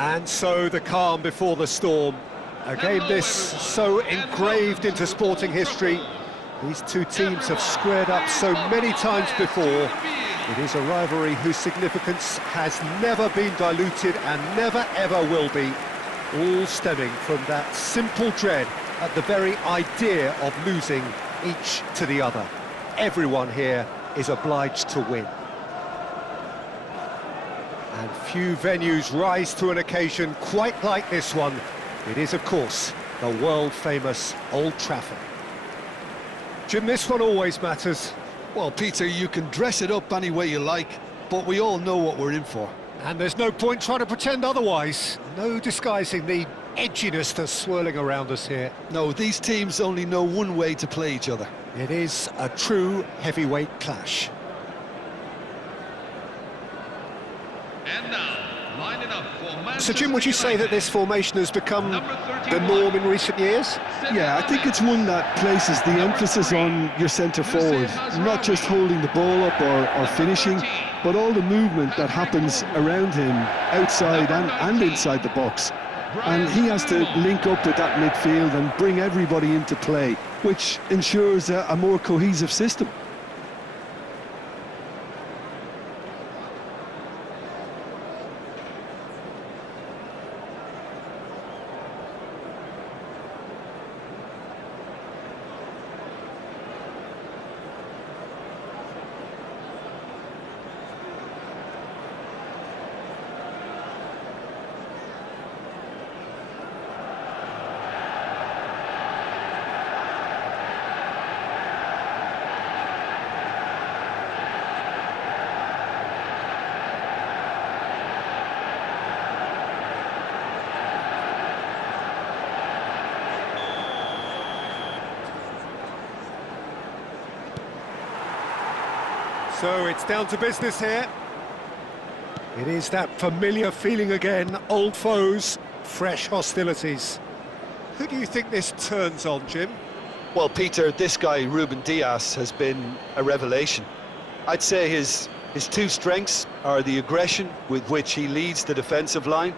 And so the calm before the storm. A game this so engraved into sporting history. These two teams have squared up so many times before. It is a rivalry whose significance has never been diluted and never ever will be. All stemming from that simple dread at the very idea of losing each to the other. Everyone here is obliged to win. And few venues rise to an occasion quite like this one. It is, of course, the world-famous Old Trafford. Jim, this one always matters. Well, Peter, you can dress it up any way you like, but we all know what we're in for. And there's no point trying to pretend otherwise. No disguising the edginess that's swirling around us here. No, these teams only know one way to play each other. It is a true heavyweight clash. And now, lining up for So, Jim, would you say that this formation has become the norm in recent years? Yeah, I think it's one that places the emphasis on your centre forward, not just holding the ball up or finishing, but all the movement that happens around him, outside and inside the box. And he has to link up with that midfield and bring everybody into play, which ensures a more cohesive system. So it's down to business here. It is that familiar feeling again, old foes, fresh hostilities. Who do you think this turns on, Jim? Well, Peter, this guy, Ruben Dias, has been a revelation. I'd say his two strengths are the aggression with which he leads the defensive line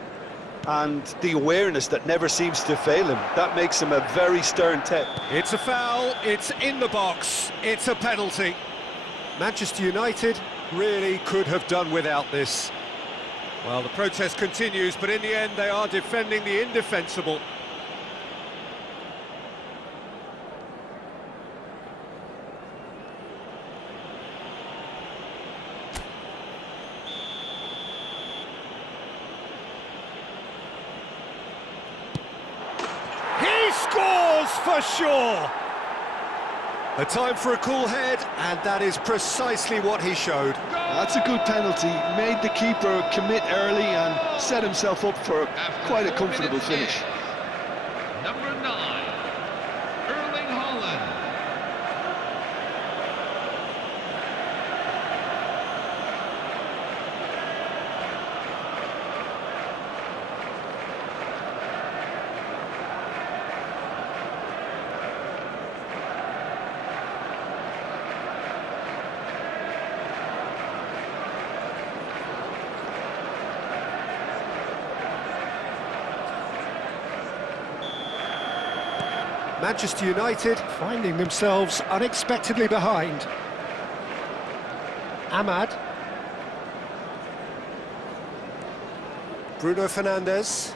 and the awareness that never seems to fail him. That makes him a very stern test. It's a foul, it's in the box, it's a penalty. Manchester United really could have done without this. Well, the protest continues, but in the end they are defending the indefensible. He scores for sure! A time for a cool head, and that is precisely what he showed. That's a good penalty. Made the keeper commit early and set himself up for quite a comfortable finish. Number 9, Erling Haaland. Manchester United finding themselves unexpectedly behind. Ahmad. Bruno Fernandes.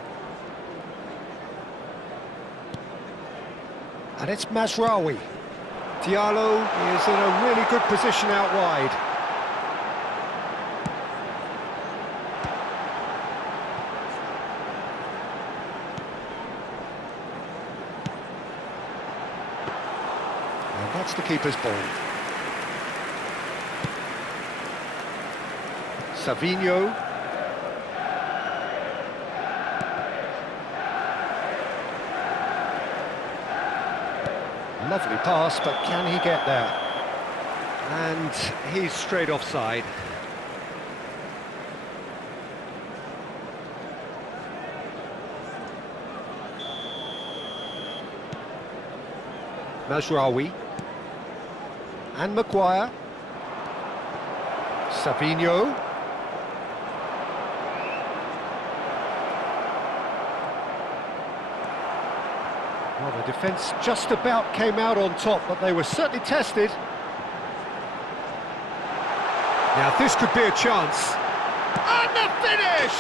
And it's Mazraoui. Diallo is in a really good position out wide. And that's the keeper's ball. Savinho. Lovely pass, but can he get there? And he's straight offside. Mazraoui. And Maguire. Savinho. Well, the defence just about came out on top, but they were certainly tested. Now, this could be a chance. And the finish!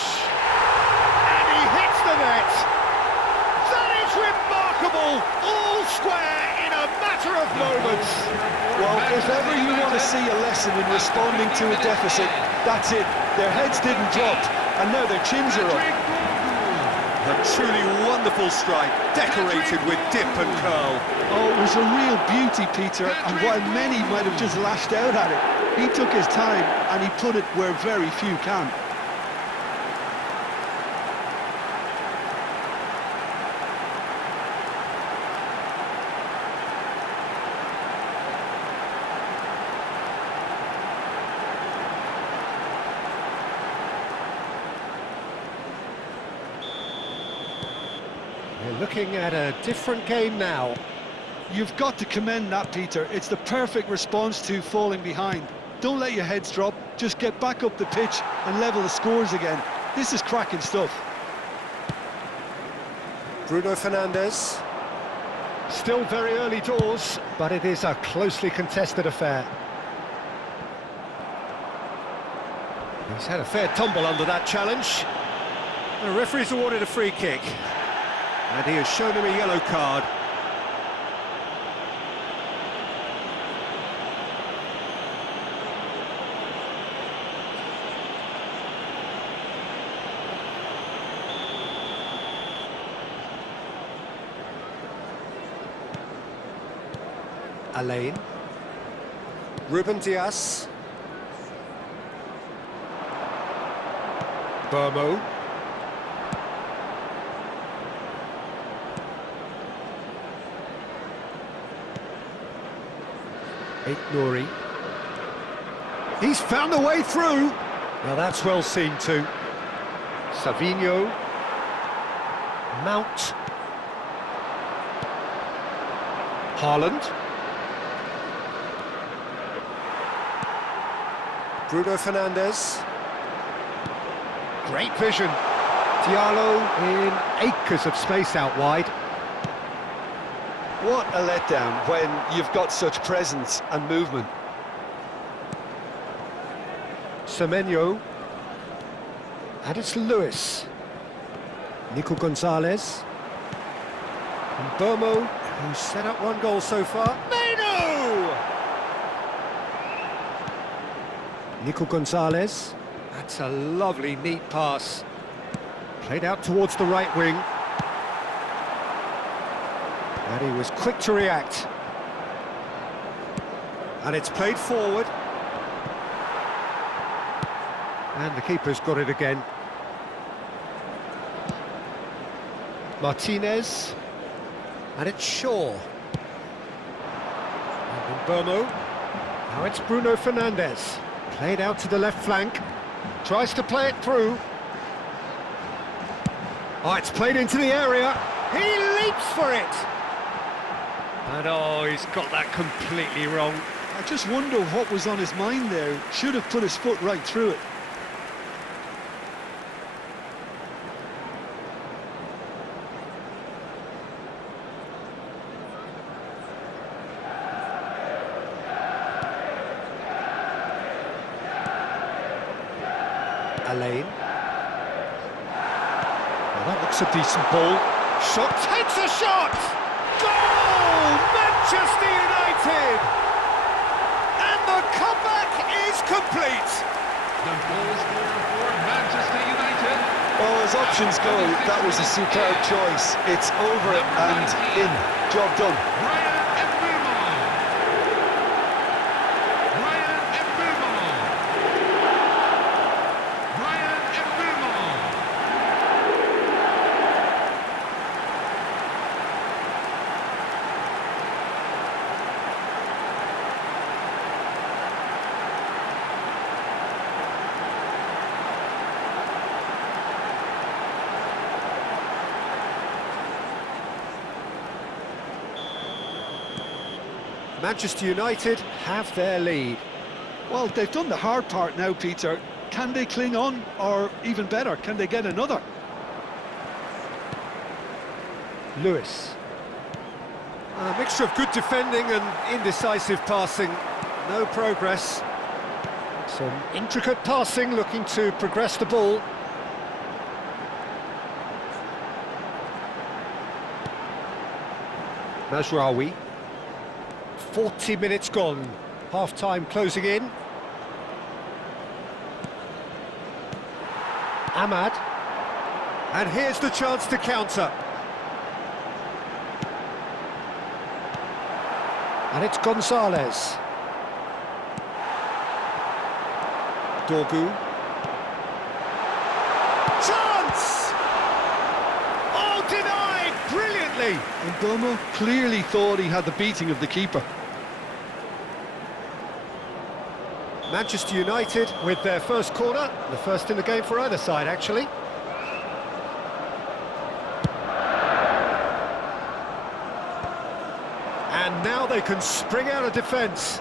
And he hits the net! That is remarkable! All square in a matter of moments. Well, if ever you want to see a lesson in responding to a deficit, that's it. Their heads didn't drop, and now their chins are up. A truly wonderful strike, decorated with dip and curl. Oh, it was a real beauty, Peter, and while many might have just lashed out at it, he took his time and he put it where very few can. We're looking at a different game now. You've got to commend that, Peter. It's the perfect response to falling behind. Don't let your heads drop, just get back up the pitch and level the scores again. This is cracking stuff. Bruno Fernandes. Still very early doors, but it is a closely contested affair. He's had a fair tumble under that challenge. The referee's awarded a free kick. And he has shown him a yellow card. Alain. Ruben Dias. Burmo. Nouri. He's found a way through. Now that's well seen too. Savinho. Mount. Haaland. Bruno Fernandes. Great vision. Diallo in acres of space out wide. What a letdown when you've got such presence and movement. Semenyo. And it's Lewis. Nico Gonzalez. And Burmo, who's set up one goal so far. Meno! Nico Gonzalez. That's a lovely, neat pass. Played out towards the right wing. And he was quick to react. And it's played forward. And the keeper's got it again. Martinez. And it's Shaw. And then Burmo. Now it's Bruno Fernandes. Played out to the left flank. Tries to play it through. Oh, it's played into the area. He leaps for it. And oh, he's got that completely wrong. I just wonder what was on his mind there. Should have put his foot right through it. Alain. Well, that looks a decent ball. Shot, takes a shot! Goal! Manchester United! And the comeback is complete! The goal scorer for Manchester United. Well, as options go, that was a superb choice. It's over and in. Job done. Brian Mbeumo. Brian Mbeumo. Brian Mbeumo. Manchester United have their lead. Well, they've done the hard part now, Peter. Can they cling on, or even better, can they get another? Lewis. A mixture of good defending and indecisive passing. No progress. Some intricate passing, looking to progress the ball. Mazraoui. 40 minutes gone. Half-time closing in. Ahmad. And here's the chance to counter. And it's Gonzalez. Dorgu. Chance! Oh, denied brilliantly! And Burmo clearly thought he had the beating of the keeper. Manchester United with their first corner, the first in the game for either side, actually. And now they can spring out of defence.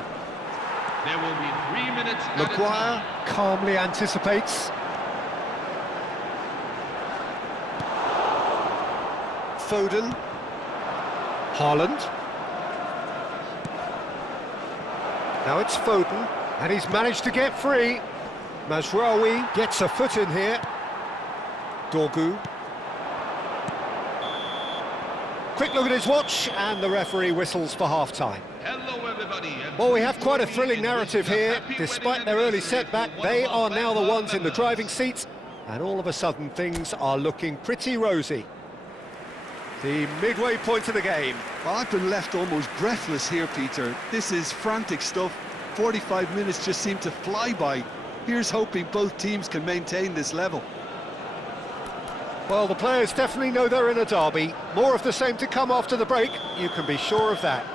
There will be 3 minutes at a Maguire time. calmly anticipates. Foden. Haaland. Now it's Foden, and he's managed to get free. Mazraoui gets a foot in here. Dorgu. Quick look at his watch, and the referee whistles for half-time. Hello, everybody. and Well, we have please quite a join me thrilling in narrative wishing a here. happy wedding Despite their early anniversary setback, to they one are of now the our ones in the members. driving seat, and all of a sudden things are looking pretty rosy. The midway point of the game. Well, I've been left almost breathless here, Peter. This is frantic stuff. 45 minutes just seem to fly by. Here's hoping both teams can maintain this level. Well, the players definitely know they're in a derby. More of the same to come after the break, you can be sure of that.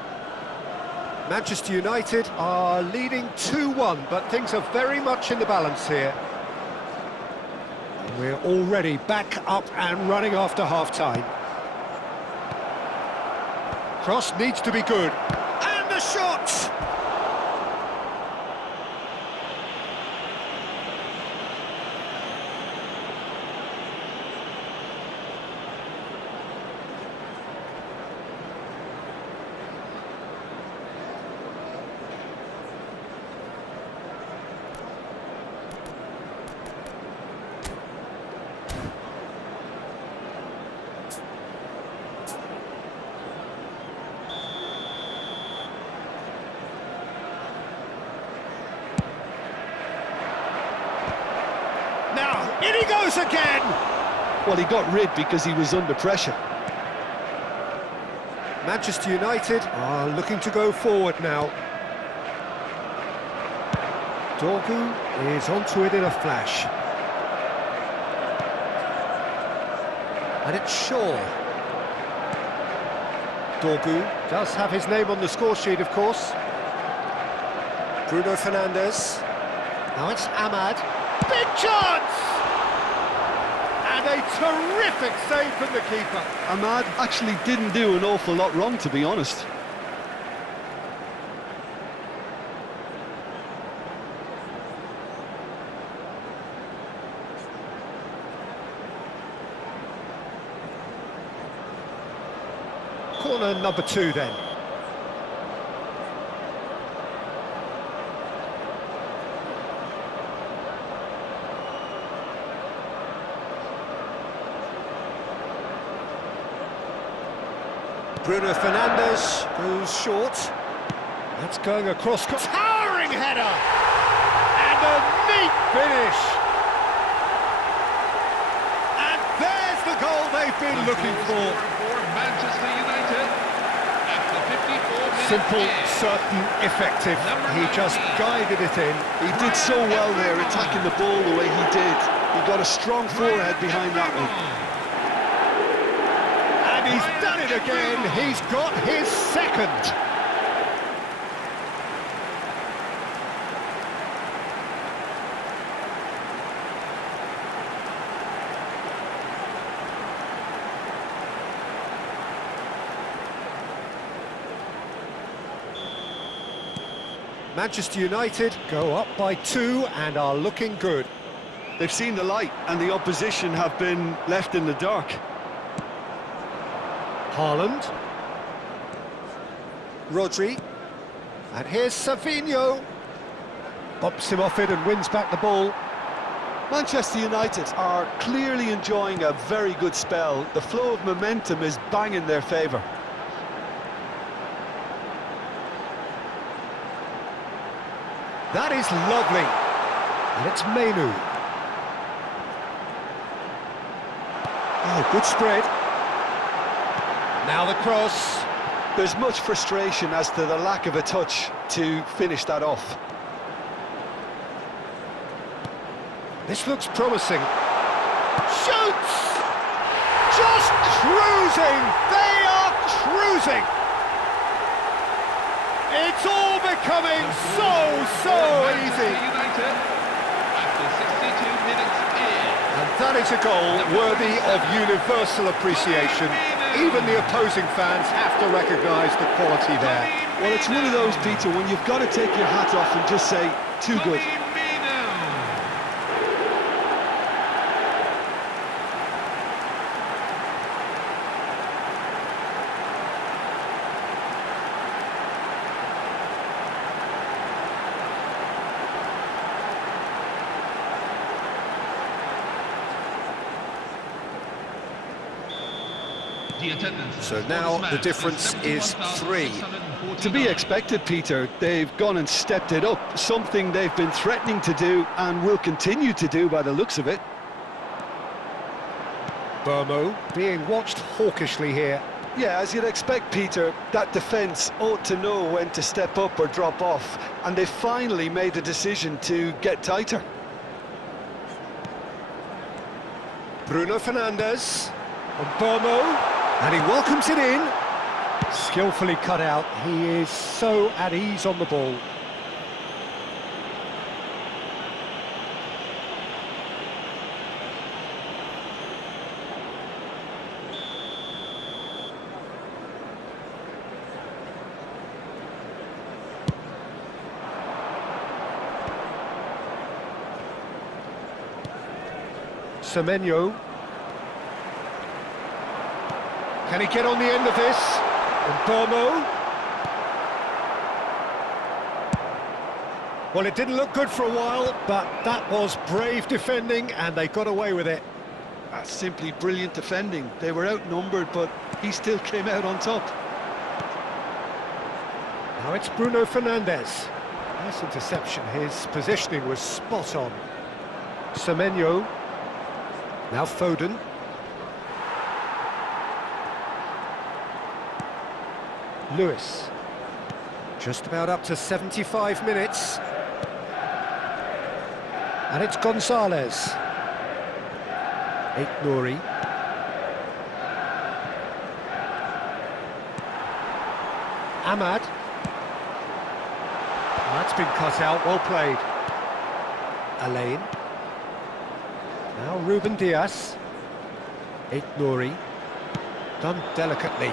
Manchester United are leading 2-1, but things are very much in the balance here. We're already back up and running after half-time. Cross needs to be good. And the shot! In he goes again! Well, he got rid because he was under pressure. Manchester United are looking to go forward now. Dorgu is onto it in a flash. And it's Shaw. Dorgu does have his name on the score sheet, of course. Bruno Fernandes. Now it's Ahmad. Big chance! And a terrific save from the keeper. Ahmad actually didn't do an awful lot wrong, to be honest. Corner number 2 then. Bruno Fernandes goes short. That's going across. Towering header! And a neat finish! And there's the goal they've been looking for. Manchester United after 54 minutes. Simple, certain, effective. He just guided it in. He did so well there, attacking the ball the way he did. He got a strong forehead behind that one. And he's done it again. He's got his second. Manchester United go up by 2 and are looking good. They've seen the light and the opposition have been left in the dark. Haaland. Rodri. And here's Savinho. Bumps him off it and wins back the ball. Manchester United are clearly enjoying a very good spell. The flow of momentum is bang in their favour. That is lovely. And it's Menu. Oh, good spread. Now the cross. There's much frustration as to the lack of a touch to finish that off. This looks promising. Shoots! Just cruising! They are cruising! It's all becoming so easy. United after 62 minutes in. And that is a goal worthy of universal appreciation. Even the opposing fans have to recognise the quality there. Well, it's one of those, Peter, when you've got to take your hat off and just say, too good. So now the difference is 3. To be expected, Peter. They've gone and stepped it up, something they've been threatening to do and will continue to do by the looks of it. Burmo being watched hawkishly here. Yeah, as you'd expect, Peter, that defence ought to know when to step up or drop off, and they finally made a decision to get tighter. Bruno Fernandes and Burmo. And he welcomes it in. Skillfully cut out. He is so at ease on the ball. Semenyo. Can he get on the end of this? And Burmo. Well, it didn't look good for a while, but that was brave defending, and they got away with it. That's simply brilliant defending. They were outnumbered, but he still came out on top. Now it's Bruno Fernandes. Nice interception. His positioning was spot on. Semenyo. Now Foden. Lewis. Just about up to 75 minutes. And it's Gonzalez. Nouri. Ahmad. That's been cut out, well played. Alain. Now Ruben Diaz. Nouri. Done delicately.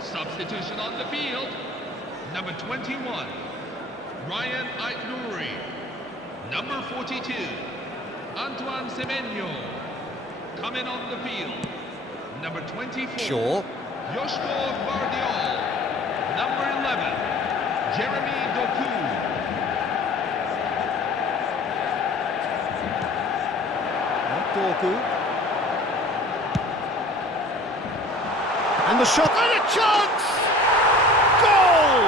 Substitution on the field. Number 21, Ryan Aït-Nouri. Number 42, Antoine Semenyo. Coming on the field. Number 24, Shaw. Yoshko Guardiol. Number 11, Jeremy Doku. Doku. And the shot, and a chance! Goal!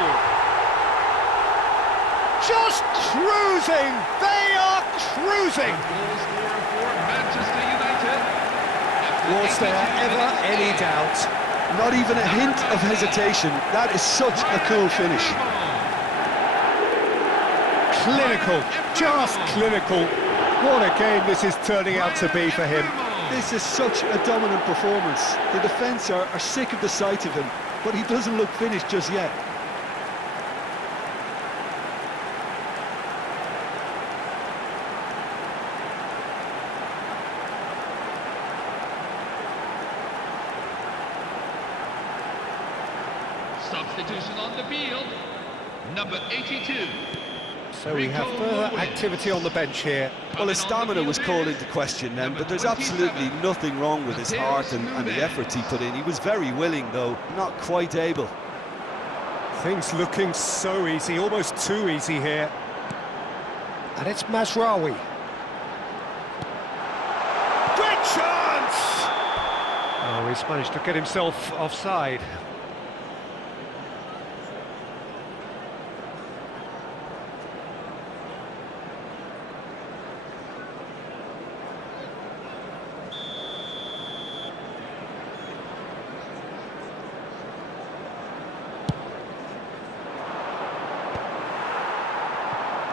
Just cruising! They are cruising! Goal scorer for Manchester United. Was there ever any doubt? Not even a hint of hesitation. That is such a cool finish. Clinical, just clinical. What a game this is turning out to be for him. This is such a dominant performance. The defence are sick of the sight of him, but he doesn't look finished just yet. Substitution on the field. Number 82. So we have further activity on the bench here. Well, his stamina was called into question then, but there's absolutely nothing wrong with his heart and the efforts he put in. He was very willing, though, not quite able. Things looking so easy, almost too easy here. And it's Mazraoui. Great chance! Oh, he's managed to get himself offside.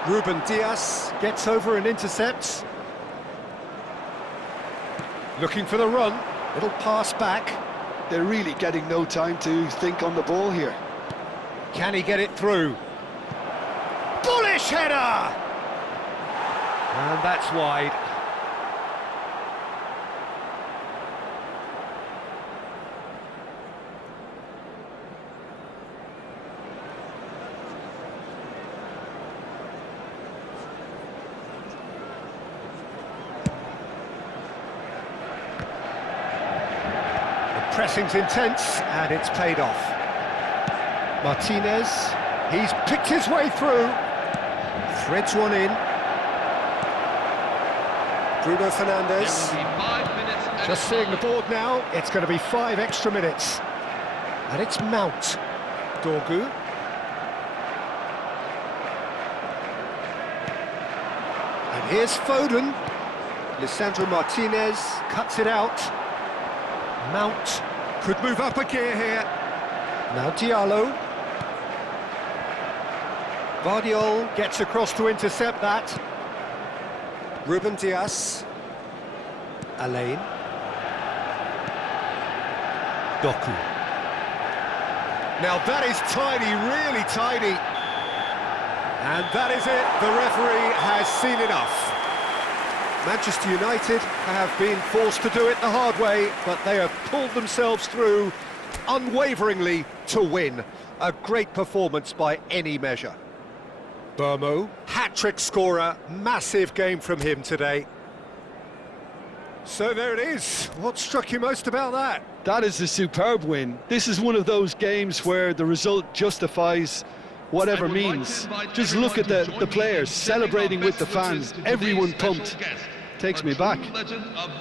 Ruben Diaz gets over and intercepts. Looking for the run. It'll pass back. They're really getting no time to think on the ball here. Can he get it through? Bullish header! And that's wide. Pressing's intense, and it's paid off. Martinez, he's picked his way through. Threads one in. Bruno Fernandes. There will be 5 minutes. Just seeing the board now, it's going to be 5 extra minutes. And it's Mount. Dorgu. And here's Foden. Lisandro Martinez cuts it out. Mount could move up a gear here. Now Diallo. Guardiol gets across to intercept that. Ruben Diaz. Alain. Doku. Now that is tidy, really tidy. And that is it, the referee has seen enough. Manchester United have been forced to do it the hard way, but they have pulled themselves through unwaveringly to win. A great performance by any measure. Burmo, hat-trick scorer, massive game from him today. So there it is. What struck you most about that? That is a superb win. This is one of those games where the result justifies whatever means. Just look at the players celebrating with the fans, everyone pumped. Takes me back.